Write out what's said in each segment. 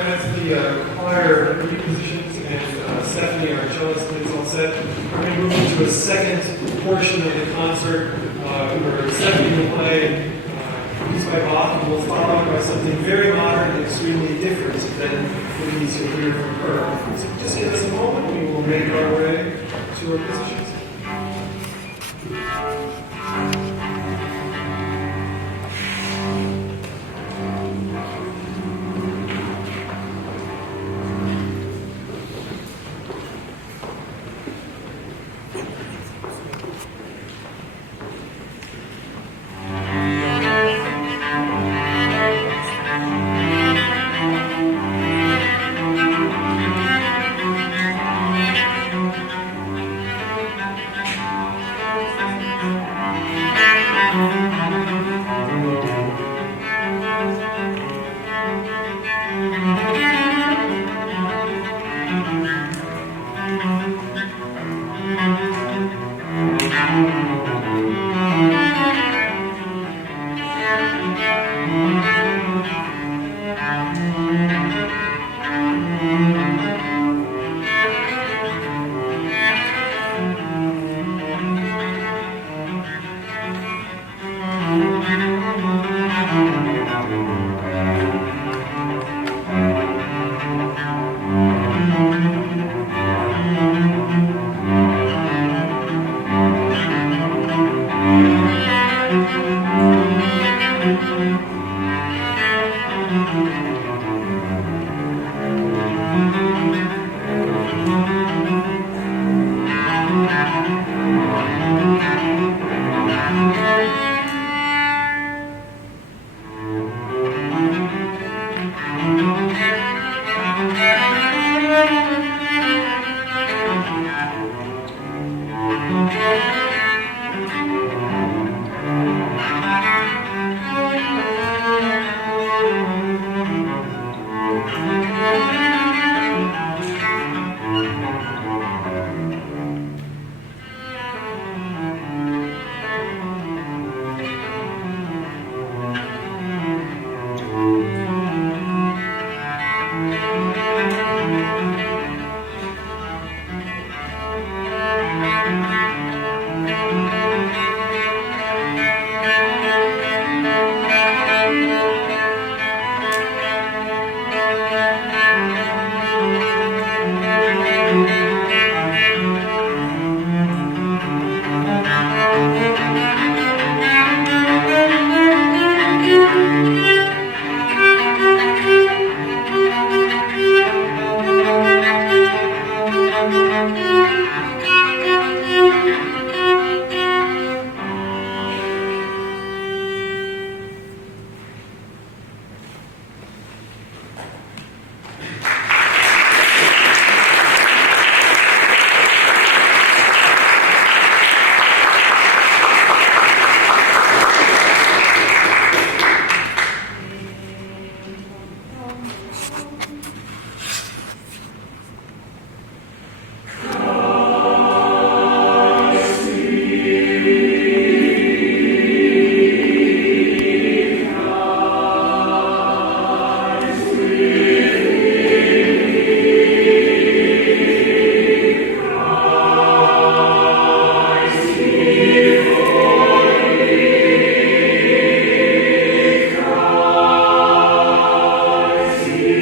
as the choir repositions and Stephanie, our cellist, is all set, we're going to move into a second portion of the concert where Stephanie will play piece by Bach, and we'll follow it by something very modern and extremely different than the piece you'll hear from her. So just give us a moment, we will make our way to our positions.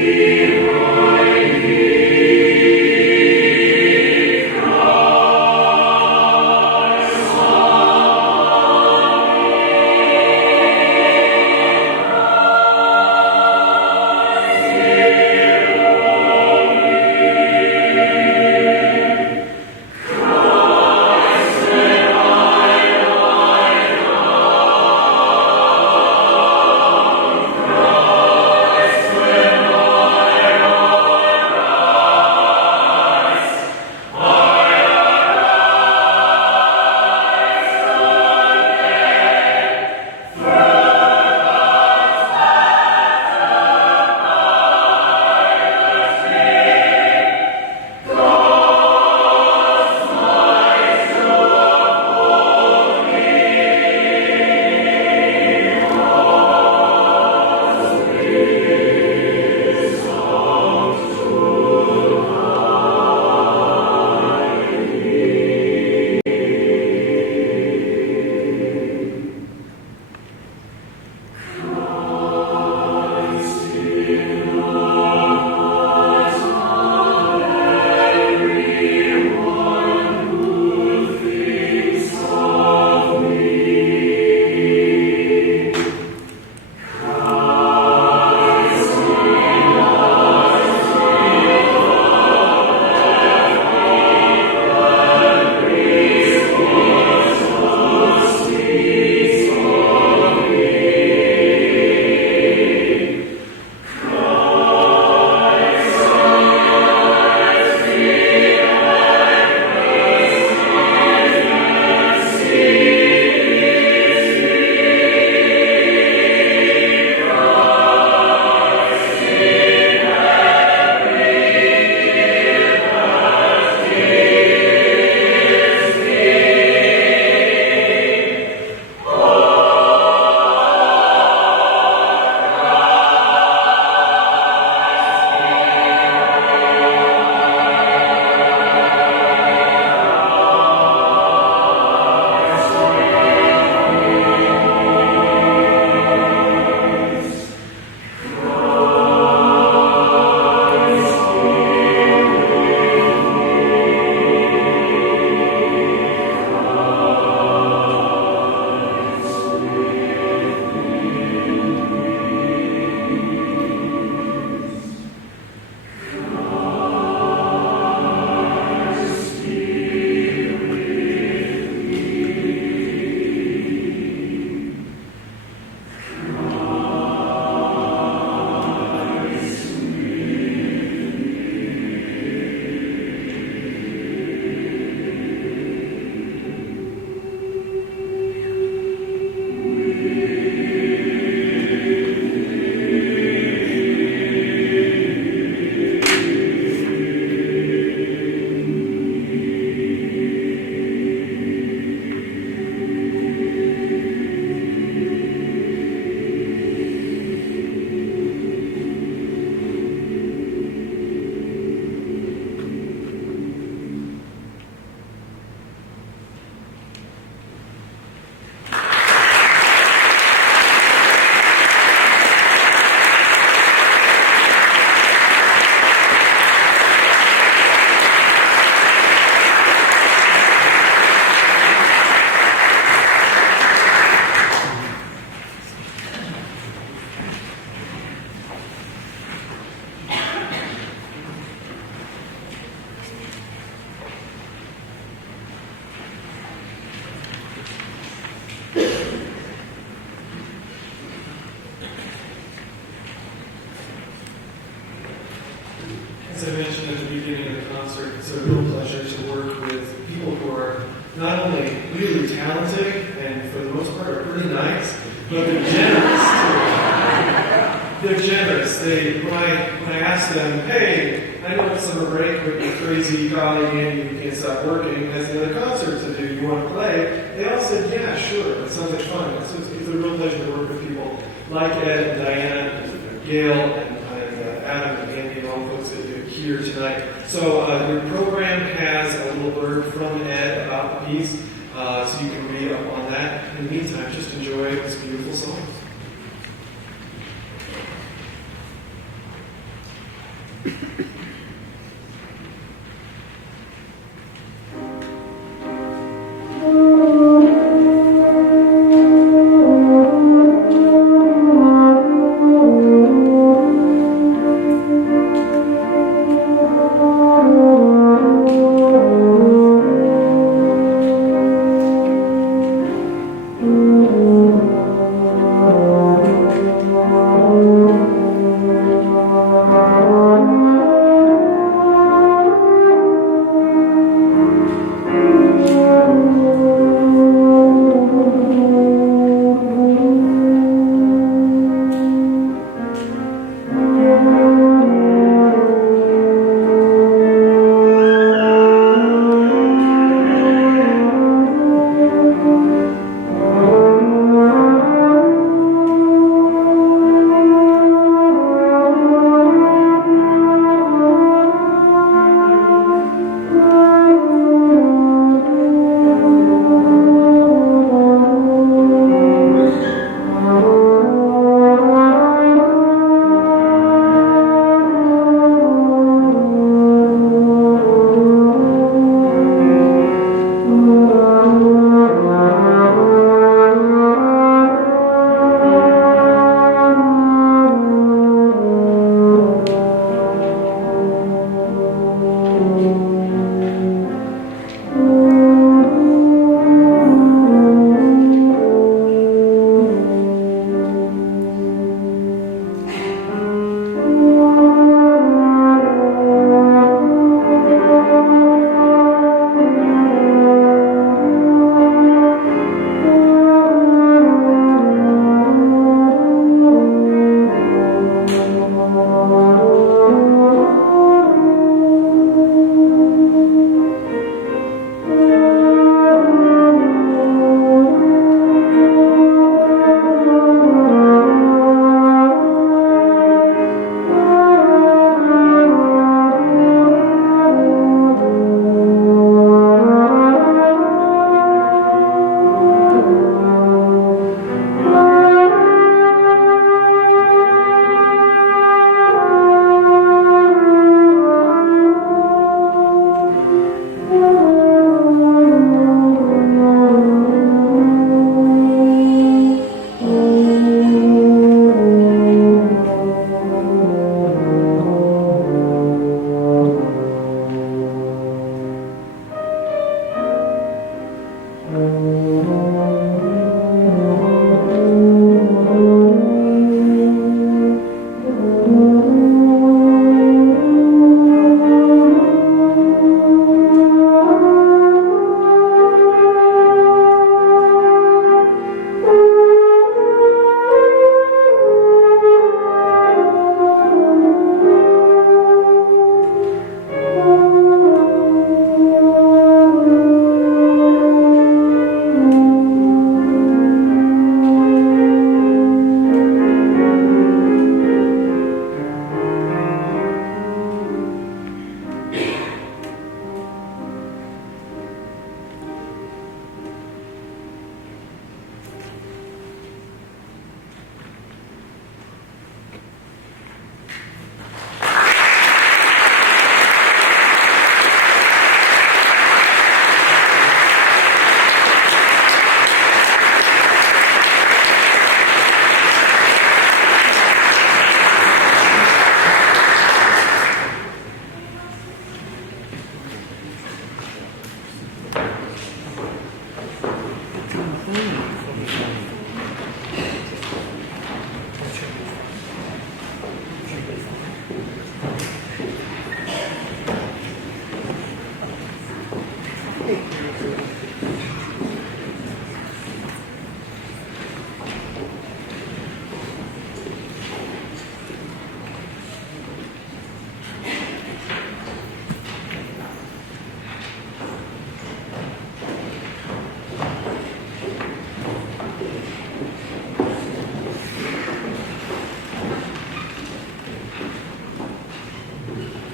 Here As I mentioned at the beginning of the concert, it's a real pleasure to work with people who are not only really talented and for the most part are pretty nice, but they're generous too. They're generous. When I ask them, hey, I know it's summer break, but you're crazy colleague and you can't stop working, has another concert to do, you want to play? They all said, yeah, sure, that sounds like fun. So it's a real pleasure to work with people like Ed and Diana and Gail and Adam and Andy and all the folks that are here tonight. So your program has a little blurb from Ed about the piece, so you can read up on that. In the meantime, just enjoy this beautiful song.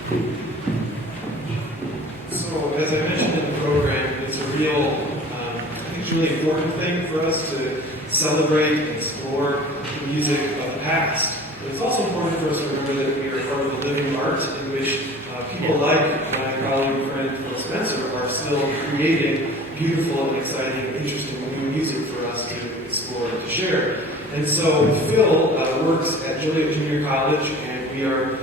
So, as I mentioned in the program, it's a real, I think it's a really important thing for us to celebrate and explore the music of the past. But it's also important for us to remember that we are part of a living art in which people like my colleague and friend Phil Spencer are still creating beautiful and exciting and interesting new music for us to explore and to share. And so Phil works at Joliet Junior College, and we are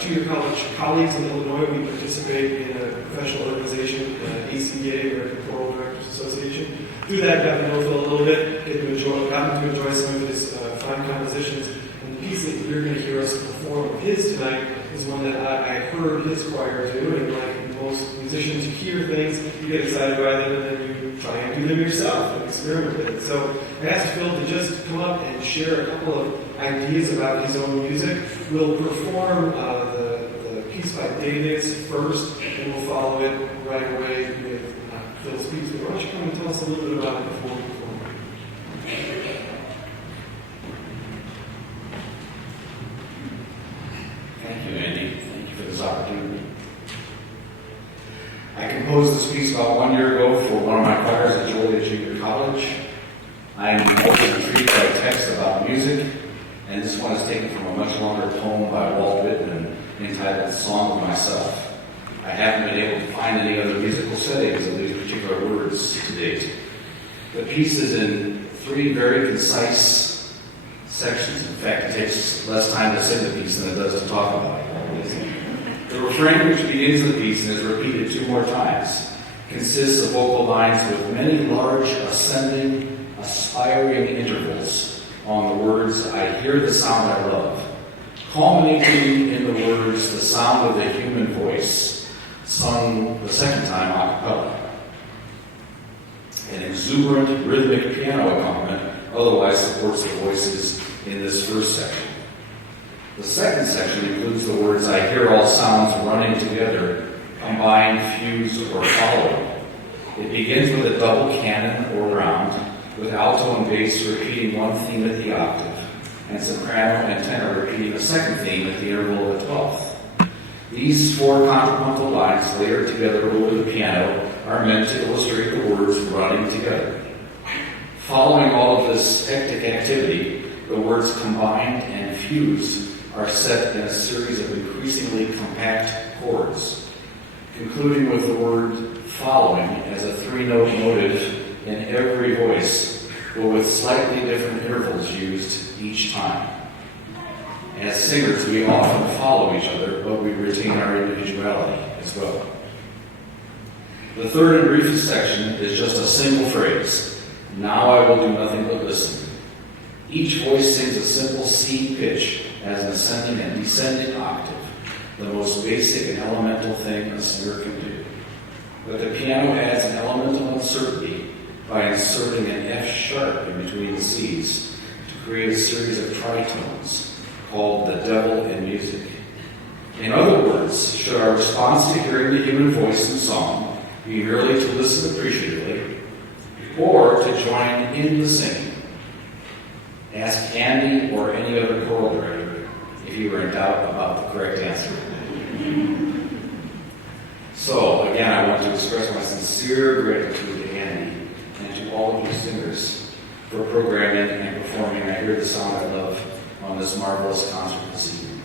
junior college colleagues in Illinois. We participate in a professional organization, ACA, American Choral Directors Association. Through that, got to know Phil a little bit, gotten to enjoy some of his fine compositions. And the piece that you're going to hear us perform of his tonight is one that I heard his choir do, and like most musicians, you hear things, you get excited by them, and then you try and do them yourself and experiment with it. So I asked Phil to just come up and share a couple of ideas about his own music. We'll perform the piece by Davis first, and we'll follow it right away with Phil's piece. But why don't you come and tell us a little bit about it before we perform? Thank you, Andy. Thank you for this opportunity. I composed this piece about 1 year ago for one of my choirs at Joliet Junior College. I am also intrigued by a text about music, and this one is taken from a much longer poem by Walt Whitman entitled Song of Myself. I haven't been able to find any other musical settings of these particular words to date. The piece is in 3 very concise sections. In fact, it takes less time to sing the piece than it does to talk about it. The refrain, which begins the piece and is repeated 2 more times, consists of vocal lines with many large, ascending, aspiring intervals on the words, I hear the sound I love, culminating in the words, the sound of the human voice, sung the second time a cappella. An exuberant rhythmic piano accompaniment otherwise supports the voices in this first section. The second section includes the words, I hear all sounds running together, combine, fuse, or follow. It begins with a double canon or round, with alto and bass repeating one theme at the octave, and soprano and tenor repeating a second theme at the interval of the 12th. These 4 contrapuntal lines layered together over the piano are meant to illustrate the words running together. Following all of this hectic activity, the words combined and fuse are set in a series of increasingly compact chords, concluding with the word following as a 3-note motive in every voice, but with slightly different intervals used each time. As singers, we often follow each other, but we retain our individuality as well. The third and briefest section is just a single phrase, now I will do nothing but listen. Each voice sings a simple C pitch as an ascending and descending octave, the most basic and elemental thing a singer can do. But the piano adds an element of uncertainty by inserting an F sharp in between the C's to create a series of tritones called the devil in music. In other words, should our response to hearing the human voice in song be merely to listen appreciatively or to join in the singing? Ask Andy or any other choral director if you were in doubt about the correct answer. So, again, I want to express my sincere gratitude to Andy and to all of you singers for programming and performing I Hear the Sound I Love on this marvelous concert this evening.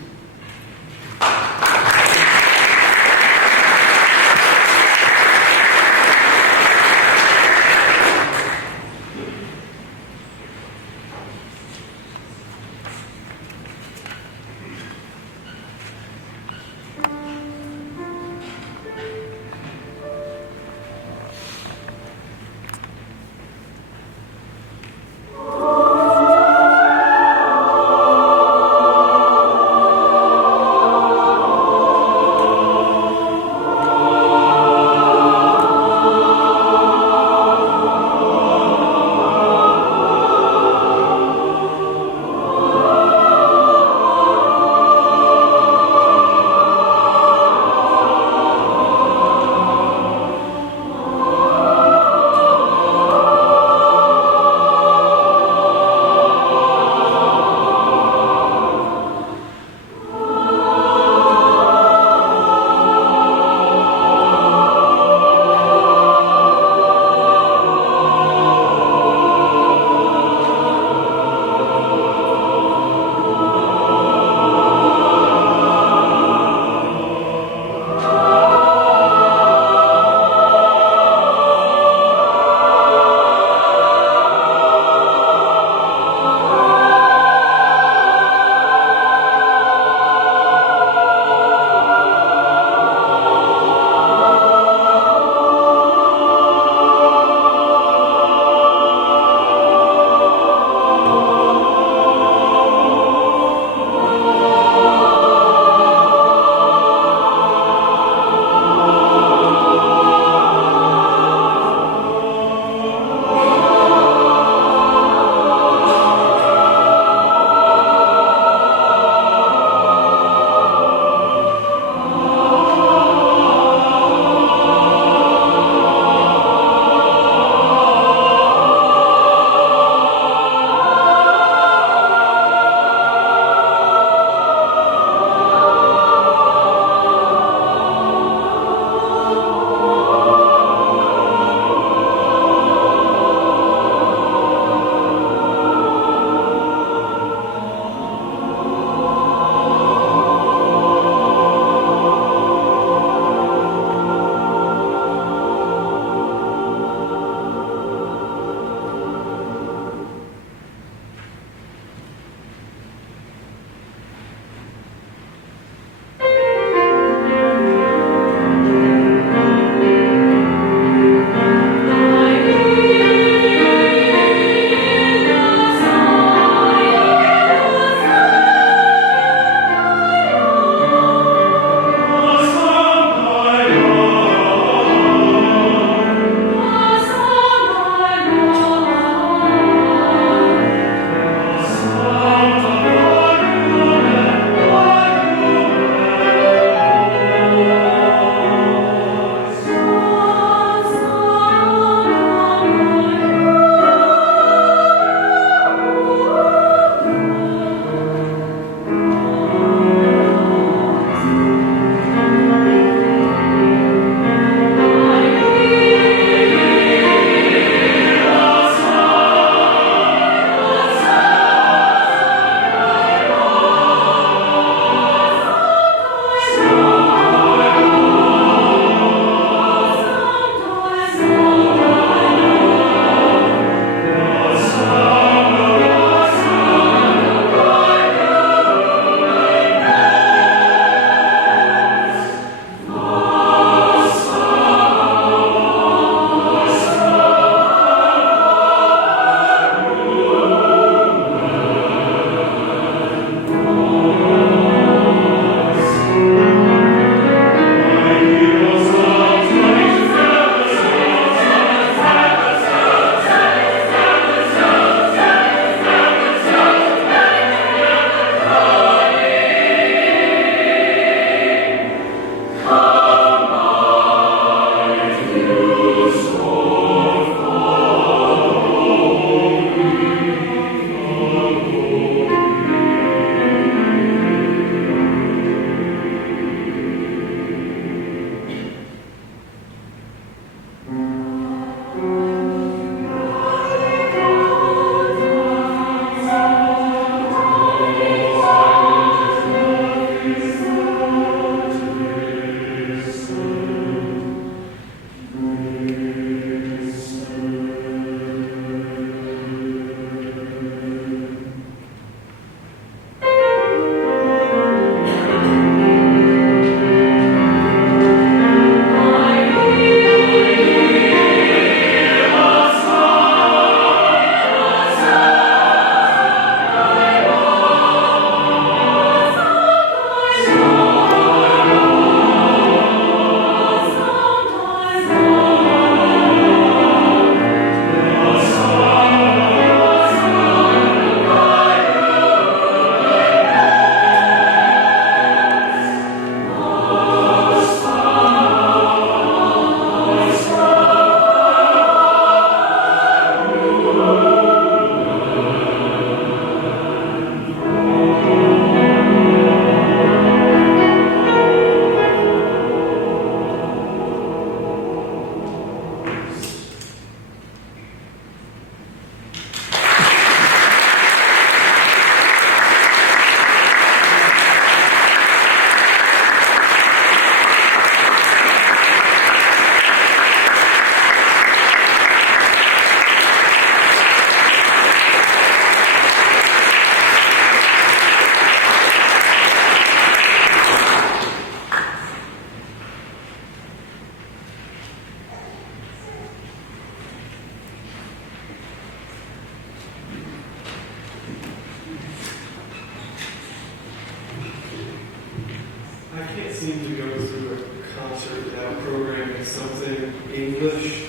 easy to go through a concert without programming something English.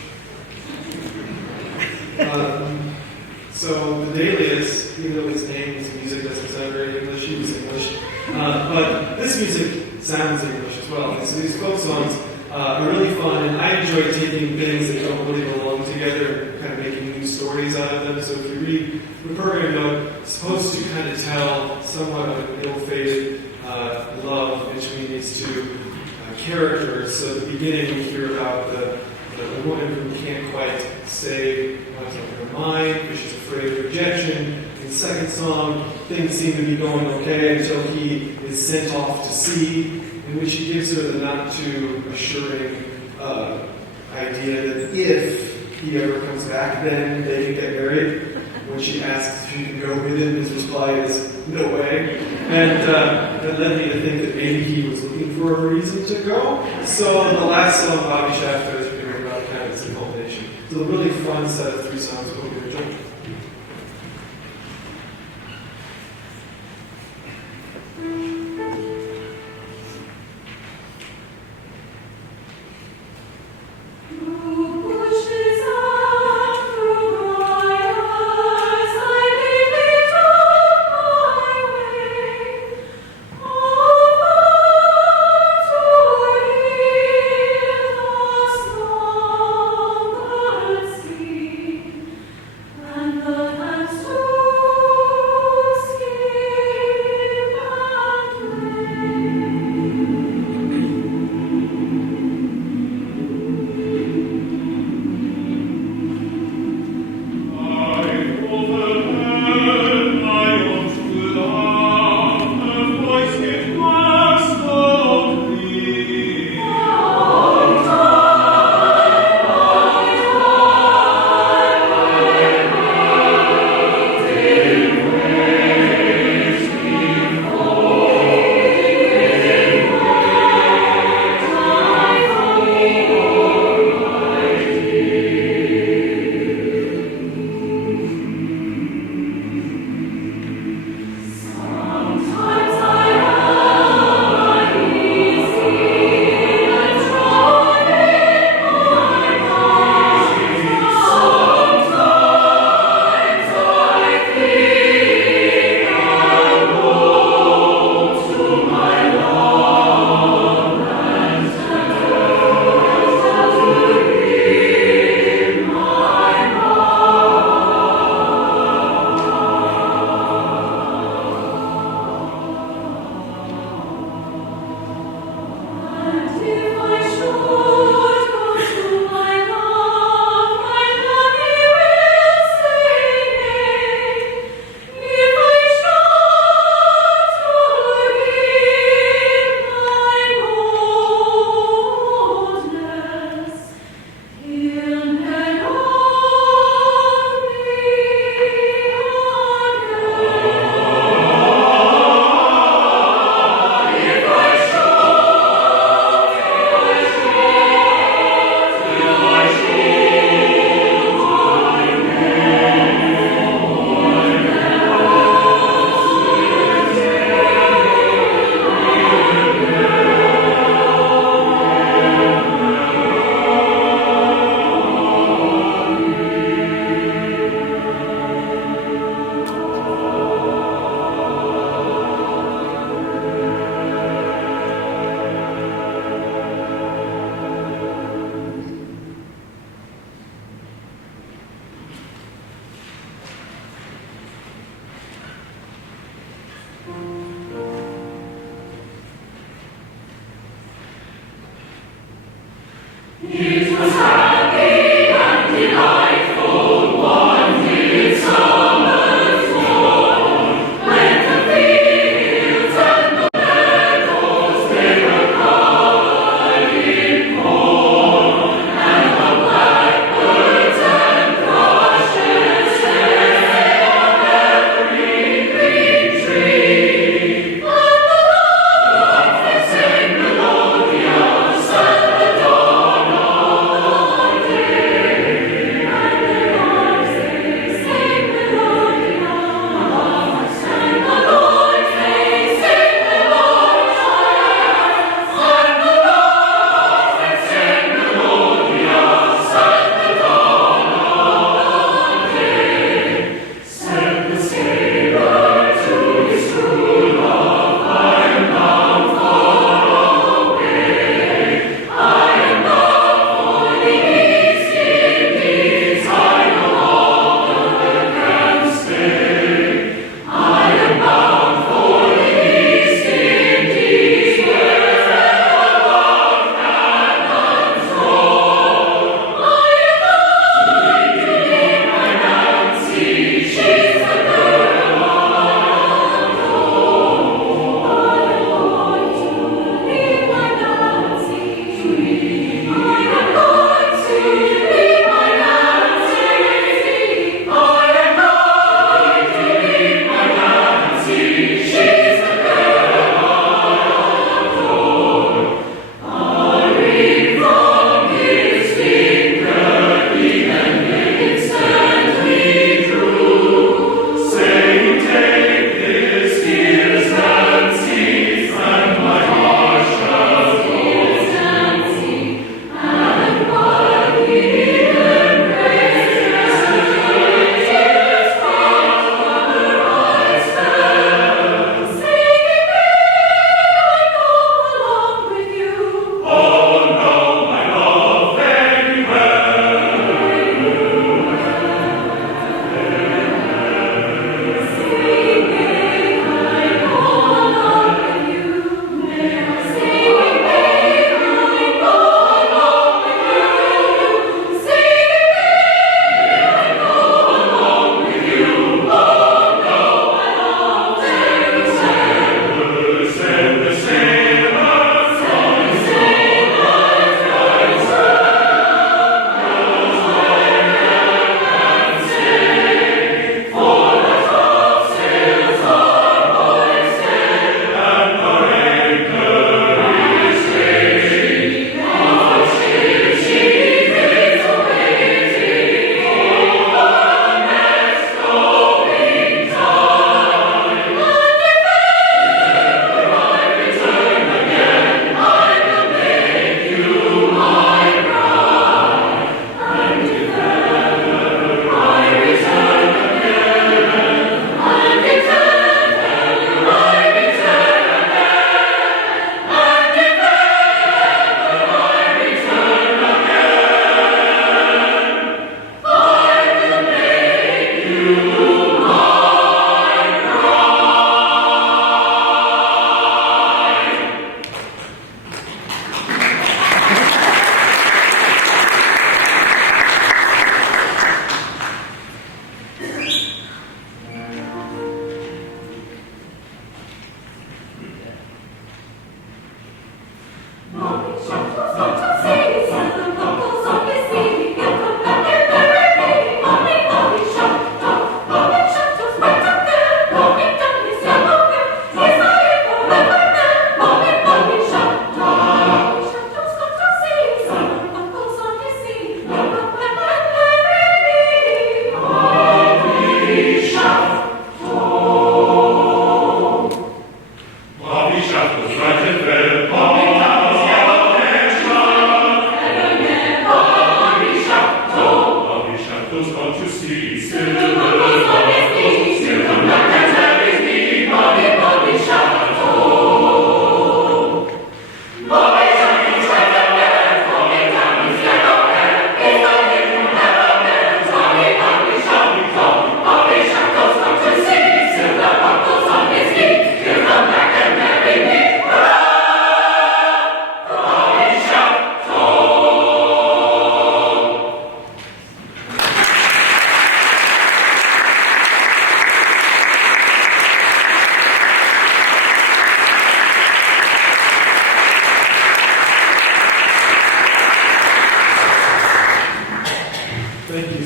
So the Dahlias, even though his name, his music doesn't sound very English, he was English. But this music sounds English as well. So these folk songs are really fun, and I enjoy taking things that don't really belong together and kind of making new stories out of them. So if you read the program note, it's supposed to kind of tell somewhat of an ill-fated love between these two characters. So at the beginning we hear about the woman who can't quite say what's on her mind because she's afraid of rejection. In the second song, things seem to be going okay until he is sent off to sea, in which he gives her the not too assuring idea that if he ever comes back, then they can get married. When she asks if she can go with him, his reply is, no way. And that led me to think that maybe he was looking for a reason to go. So the last song, Bobby Shafter, is pretty about kind of its culmination. So a really fun set of 3 songs. I hope you enjoy.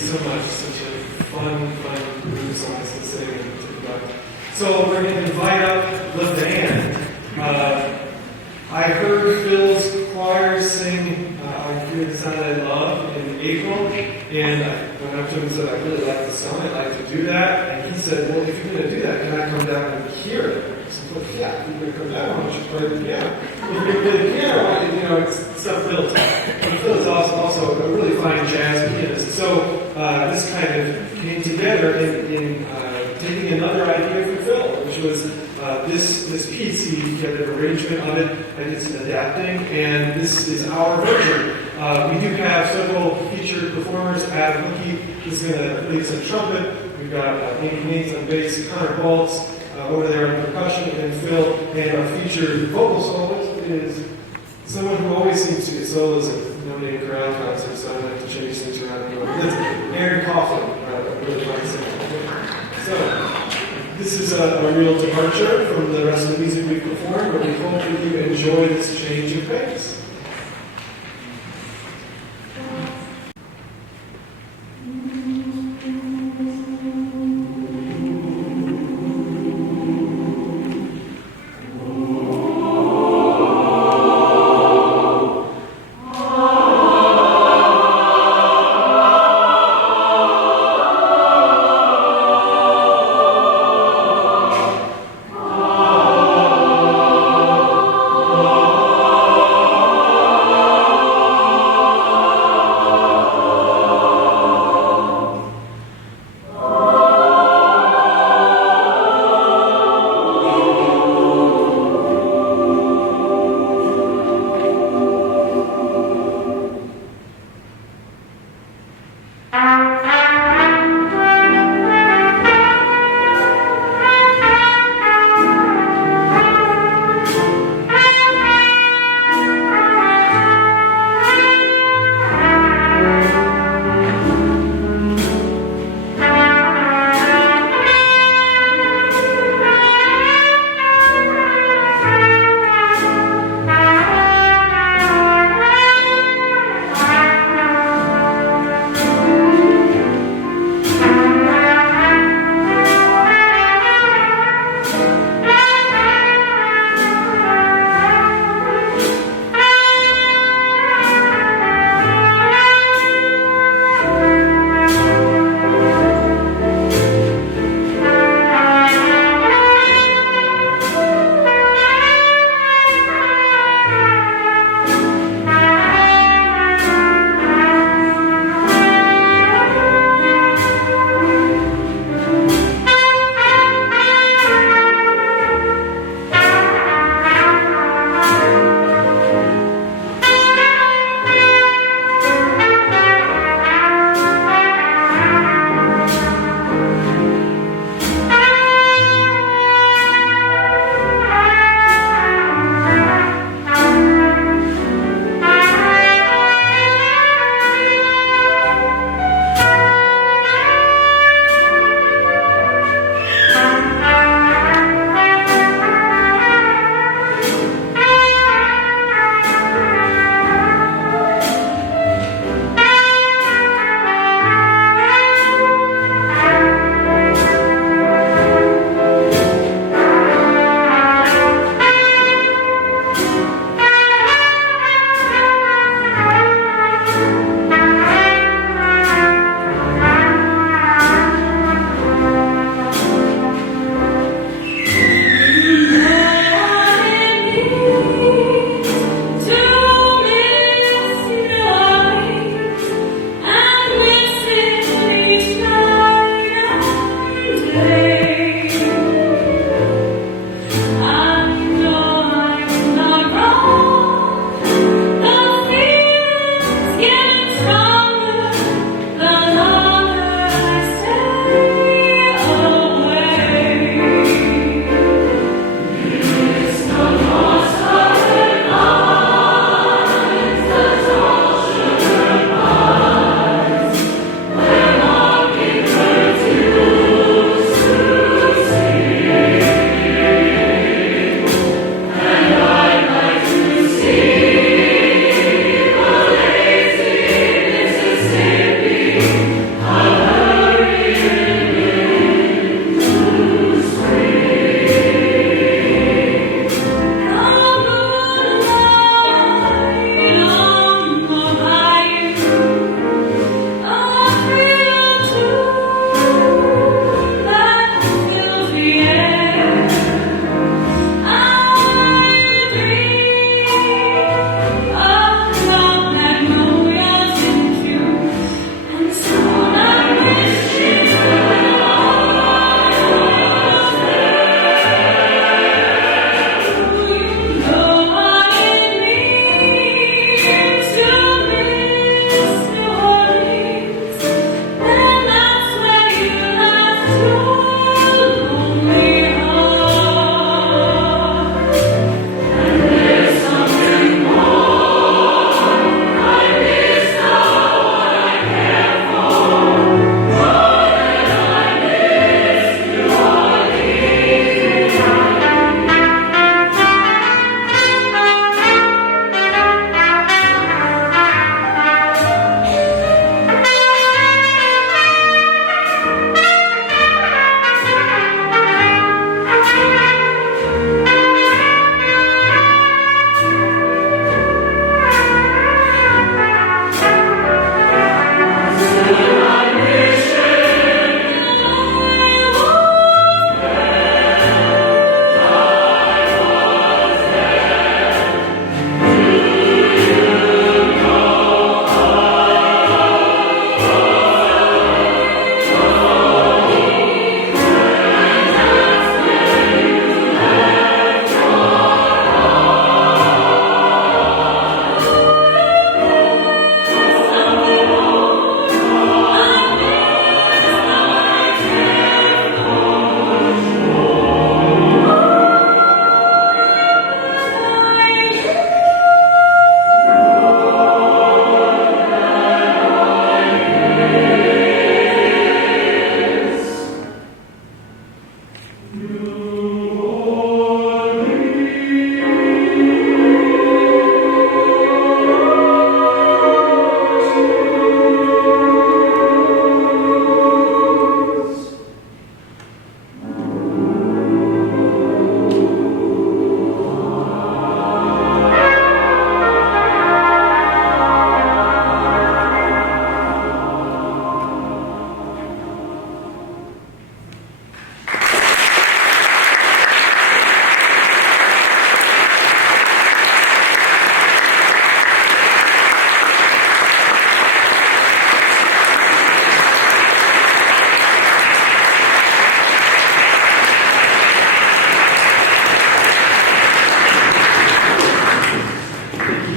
so much. Such a fun group of songs to sing and to conduct. So we're going to invite up the band. I heard Phil's choir sing I Hear the Sound I Love in April, and I went up to him and said, I really like the song, I'd like to do that. And he said, well, if you're going to do that, can I come down and hear it? I said, well, yeah, if you're going to come down, why don't you play the piano? If you're going to play the piano, it's stuff Phil taught. But Phil is also a really fine jazz pianist. So this kind of came together in taking another idea for Phil, which was this piece. He had an arrangement of it. I did some adapting, and this is our version. We do have several featured performers. Adam Hickey is going to play some trumpet. We've got Andy Nates on bass, Connor Baltz over there on percussion, and Phil. And our featured vocal soloist is someone who always seems to get solos at no-name Chorale concerts, so I don't have to change things around. That's Aaron Coughlin, a really fine singer. So, this is a real departure from the rest of the music we've performed, but we hope that you enjoy this change of pace.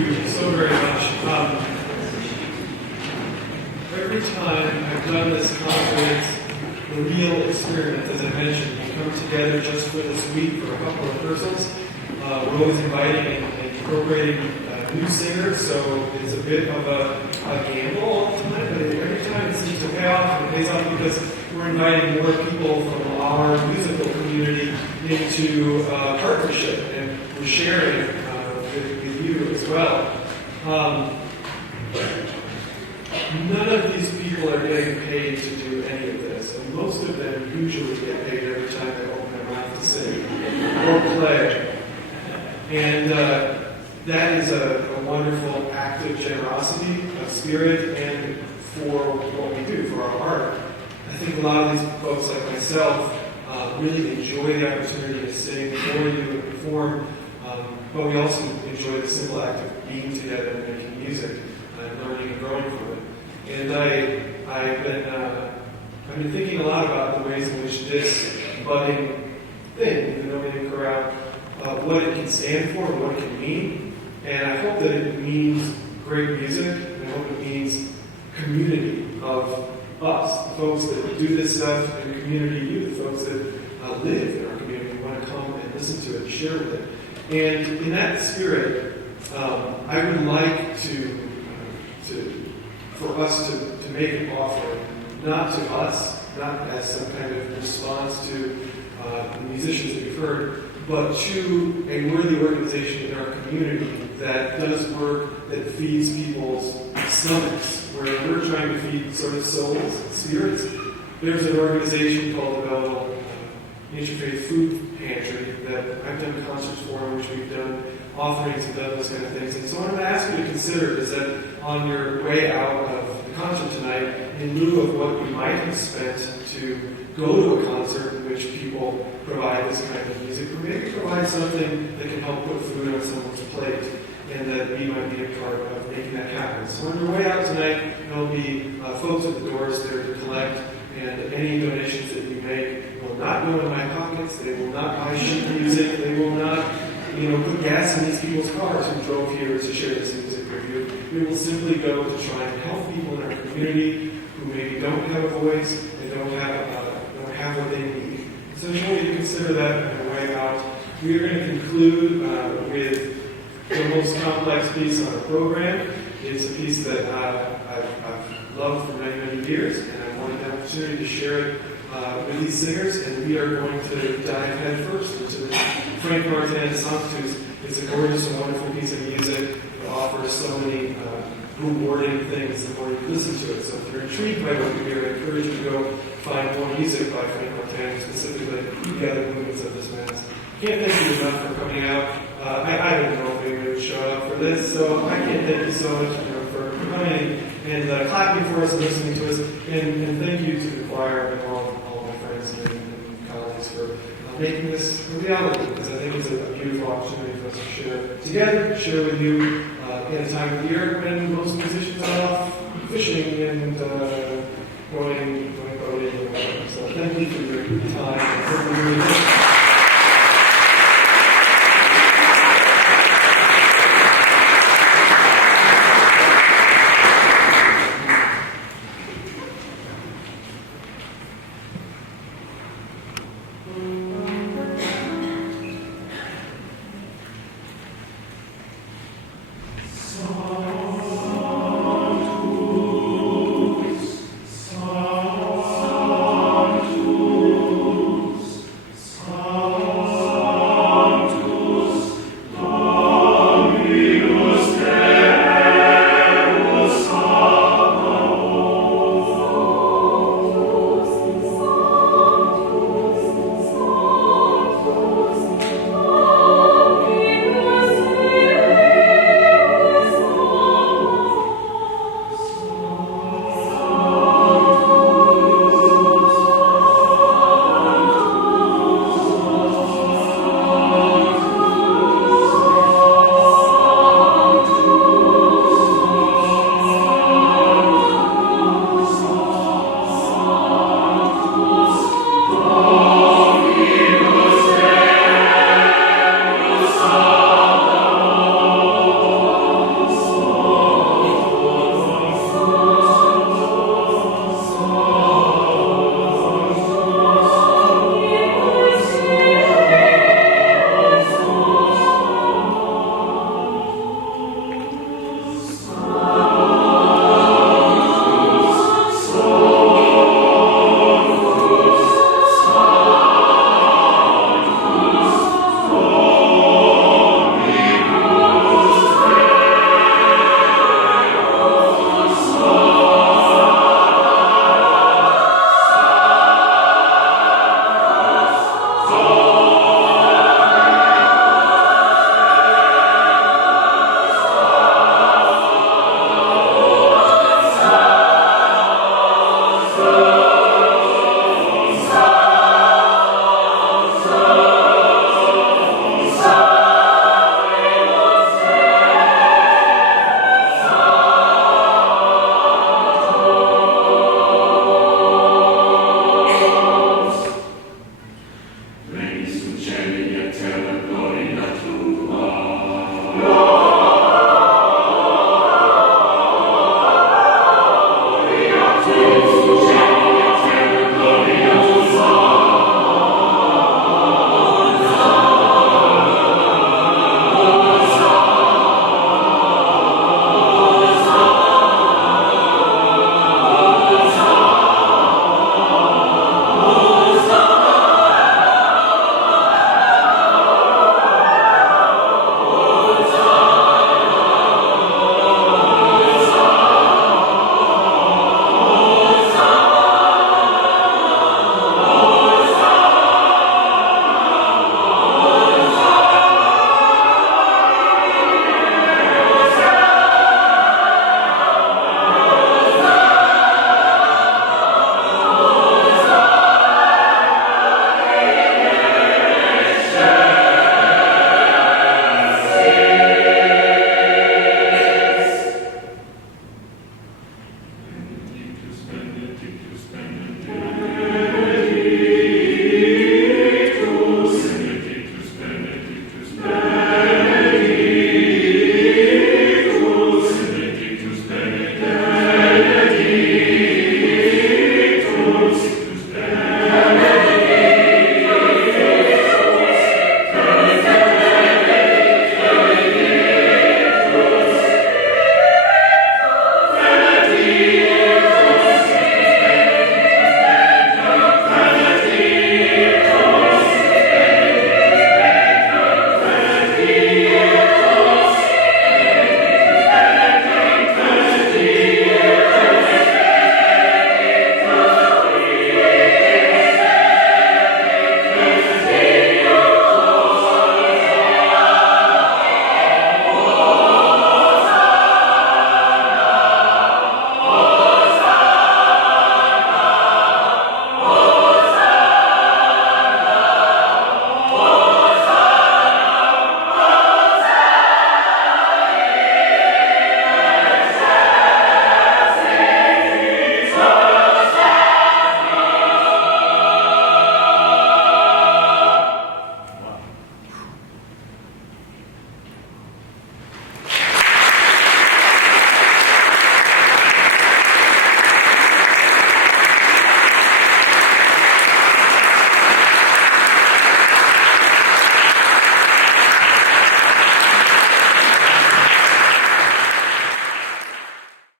you so very much. Every time I've done this conference, the real experiment, as I mentioned, we come together just for this week for a couple of rehearsals. We're always inviting and incorporating new singers, so it's a bit of a gamble all the time, but every time it seems to pay off, and it pays off because we're inviting more people from our musical community into partnership, and we're sharing with you as well. None of these people are getting paid to do any of this, and most of them usually get paid every time they open their mouth to sing or play. And that is a wonderful act of generosity, of spirit, and for what we do, for our art. I think a lot of these folks, like myself, really enjoy the opportunity to sing for you and perform, but we also enjoy the simple act of being together and making music and learning and growing from it. And I've been thinking a lot about the ways in which this budding thing, the Dominion Chorale, what it can stand for and what it can mean. And I hope that it means great music, and I hope it means community of us, the folks that do this stuff, and community you, the folks that live in our community, want to come and listen to it and share with it. And in that spirit, I would like for us to make an offering, not to us, not as some kind of response to the musicians that we've heard, but to a worthy organization in our community that does work that feeds people's stomachs, where we're trying to feed sort of souls and spirits. There's an organization called the Belleville Interfaith Food Pantry that I've done concerts for, in which we've done offerings and done those kind of things. And so what I'm going to ask you to consider is that on your way out of the concert tonight, in lieu of what you might have spent to go to a concert in which people provide this kind of music, or maybe provide something that can help put food on someone's plate, and that we might be a part of making that happen. So on your way out tonight, there'll be folks at the doors there to collect, and any donations that you make will not go in my pockets. They will not buy sheet music. They will not, put gas in these people's cars who drove here to share this music with you. We will simply go to try and help people in our community who maybe don't have a voice and don't have what they need. So I want you to consider that on your way out. We are going to conclude with the most complex piece on the program. It's a piece that I've loved for many, many years, and I wanted the opportunity to share it with these singers, and we are going to dive head first into Frank Martin's Sanctus. It's a gorgeous and wonderful piece of music that offers so many rewarding things the more you listen to it. So if you're intrigued by what you hear, I encourage you to go find more music by Frank Martin, specifically the other movements of this Mass. Can't thank you enough for coming out. I didn't know if they would show up for this, so I can't thank you so much for coming and clapping for us and listening to us. And thank you to the choir and all my friends and colleagues for making this a reality, because I think it's a beautiful opportunity for us to share together, share with you in a time of the year when most musicians are off fishing and going boating and whatever. So thank you for your time and for your